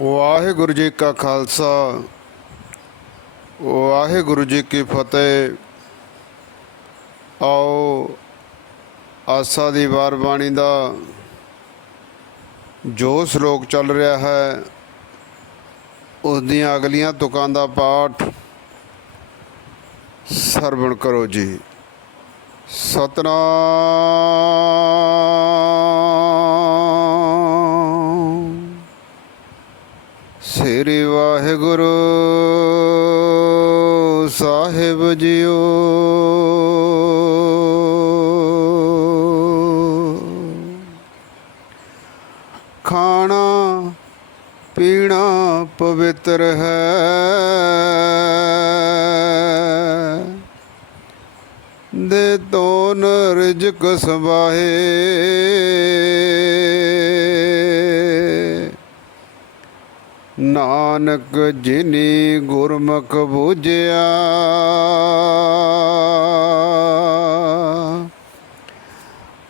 ਵਾਹਿਗੁਰੂ ਜੀ ਕਾ ਖਾਲਸਾ, ਵਾਹਿਗੁਰੂ ਜੀ ਕੀ ਫਤਿਹ। ਆਓ, ਆਸਾ ਦੀ ਵਾਰ ਬਾਣੀ ਦਾ ਜੋ ਸ਼ਲੋਕ ਚੱਲ ਰਿਹਾ ਹੈ, ਉਸ ਦੀਆਂ ਅਗਲੀਆਂ ਤੁਕਾਂ ਦਾ ਪਾਠ ਸਰਵਣ ਕਰੋ ਜੀ। ਸਤਨਾਮ। ਸ੍ਰੀ ਵਾਹਿਗੁਰੂ ਸਾਹਿਬ ਜੀਓ। ਖਾਣਾ ਪੀਣਾ ਪਵਿੱਤਰ ਹੈ। ਦੇ ਤੋਨ ਰਿਜਕ ਸਬਾਹੇ ਨਾਨਕ ਜਿਨੀ ਗੁਰਮੁਖ ਬੂਝਿਆ।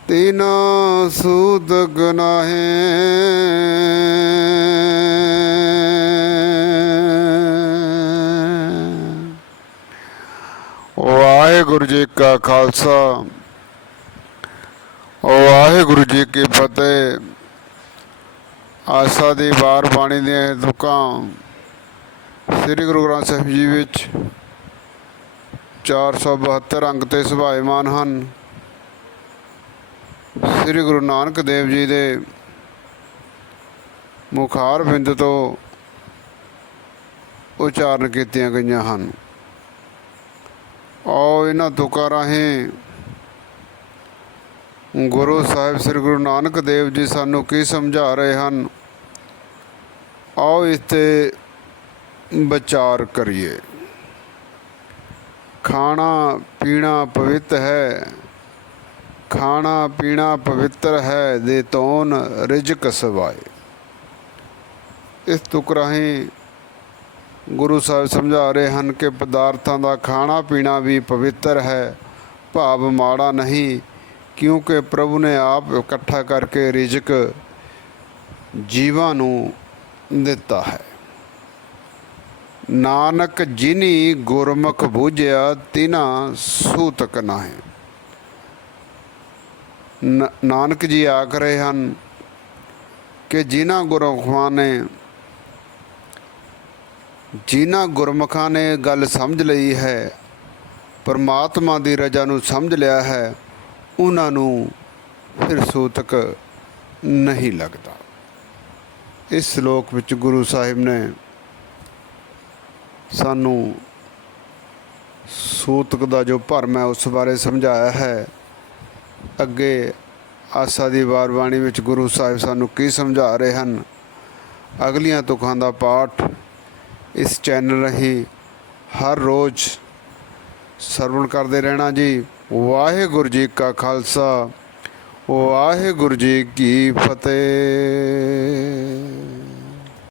ਤਿਨਾ ਸੂਦ ਗਨਾਹੇ ਵਾਹਿਗੁਰੂ ਜੀ ਕਾ ਖਾਲਸਾ। ਵਾਹਿਗੁਰੂ ਜੀ ਕੀ ਫਤਿਹ। ਆਸਾ ਦੀ ਵਾਰ ਬਾਣੀ ਦੀਆਂ ਤੁਕਾਂ ਸ੍ਰੀ ਗੁਰੂ ਗ੍ਰੰਥ ਸਾਹਿਬ ਜੀ ਵਿੱਚ 472 ਅੰਗ ਤੇ ਸੁਭਾਇਮਾਨ ਹਨ। ਸ੍ਰੀ ਗੁਰੂ ਨਾਨਕ ਦੇਵ ਜੀ ਦੇ ਮੁਖਾਰ ਬਿੰਦ ਤੋਂ ਉਚਾਰਨ ਕੀਤੀਆਂ ਗਈਆਂ ਹਨ। ਆਓ ਇਹਨਾਂ ਤੁਕਾਂ ਰਾਹੀਂ ਗੁਰੂ ਸਾਹਿਬ ਸ੍ਰੀ ਗੁਰੂ ਨਾਨਕ ਦੇਵ ਜੀ ਸਾਨੂੰ ਕੀ ਸਮਝਾ ਰਹੇ ਹਨ? ਆਓ ਇਸ ਤੇ ਵਿਚਾਰ ਕਰੀਏ। ਖਾਣਾ ਪੀਣਾ ਪਵਿੱਤ ਹੈ। ਖਾਣਾ ਪੀਣਾ ਪਵਿੱਤਰ ਹੈ ਦੇ ਤੋਨ ਰਿਜਕ ਸਵਾਏ। ਇਸ ਤੁਕ ਰਾਹੀਂ ਗੁਰੂ ਸਾਹਿਬ ਸਮਝਾ ਰਹੇ ਹਨ ਕਿ ਪਦਾਰਥਾਂ ਦਾ ਖਾਣਾ ਪੀਣਾ ਵੀ ਪਵਿੱਤਰ ਹੈ। ਭਾਵ ਮਾੜਾ ਨਹੀਂ, ਕਿਉਂਕਿ ਪ੍ਰਭੂ ਨੇ ਆਪ ਇਕੱਠਾ ਕਰਕੇ ਰਿਜ਼ਕ ਜੀਵਾਂ ਨੂੰ ਦਿੱਤਾ ਹੈ। ਨਾਨਕ ਜਿਨੀ ਗੁਰਮੁਖ ਬੂਝਿਆ, ਤਿਨਾ ਸੂਤਕ ਨਾਹੀ। ਨਾਨਕ ਜੀ ਆਖ ਰਹੇ ਹਨ ਕਿ ਜਿਨ੍ਹਾਂ ਗੁਰਮੁਖਾਂ ਨੇ, ਜਿਨ੍ਹਾਂ ਗੁਰਮੁਖਾਂ ਨੇ ਗੱਲ ਸਮਝ ਲਈ ਹੈ, ਪਰਮਾਤਮਾ ਦੀ ਰਜਾ ਨੂੰ ਸਮਝ ਲਿਆ ਹੈ, ਉਹਨਾਂ ਨੂੰ ਫਿਰ ਸੂਤਕ ਨਹੀਂ ਲੱਗਦਾ। ਇਸ ਸ਼ਲੋਕ ਵਿੱਚ ਗੁਰੂ ਸਾਹਿਬ ਨੇ ਸਾਨੂੰ ਸੂਤਕ ਦਾ ਜੋ ਭਰਮ ਹੈ, ਉਸ ਬਾਰੇ ਸਮਝਾਇਆ ਹੈ। ਅੱਗੇ ਆਸਾ ਦੀ ਵਾਰਬਾਣੀ ਵਿੱਚ ਗੁਰੂ ਸਾਹਿਬ ਸਾਨੂੰ ਕੀ ਸਮਝਾ ਰਹੇ ਹਨ? ਅਗਲੀਆਂ ਤੁਕਾਂ ਦਾ ਪਾਠ ਇਸ ਚੈਨਲ ਰਾਹੀਂ ਹਰ ਰੋਜ਼ ਸਰਵਣ ਕਰਦੇ ਰਹਿਣਾ ਜੀ। ਵਾਹਿਗੁਰੂ ਜੀ ਕਾ ਖਾਲਸਾ। ਵਾਹਿਗੁਰੂ ਜੀ ਕੀ ਫਤਿਹ।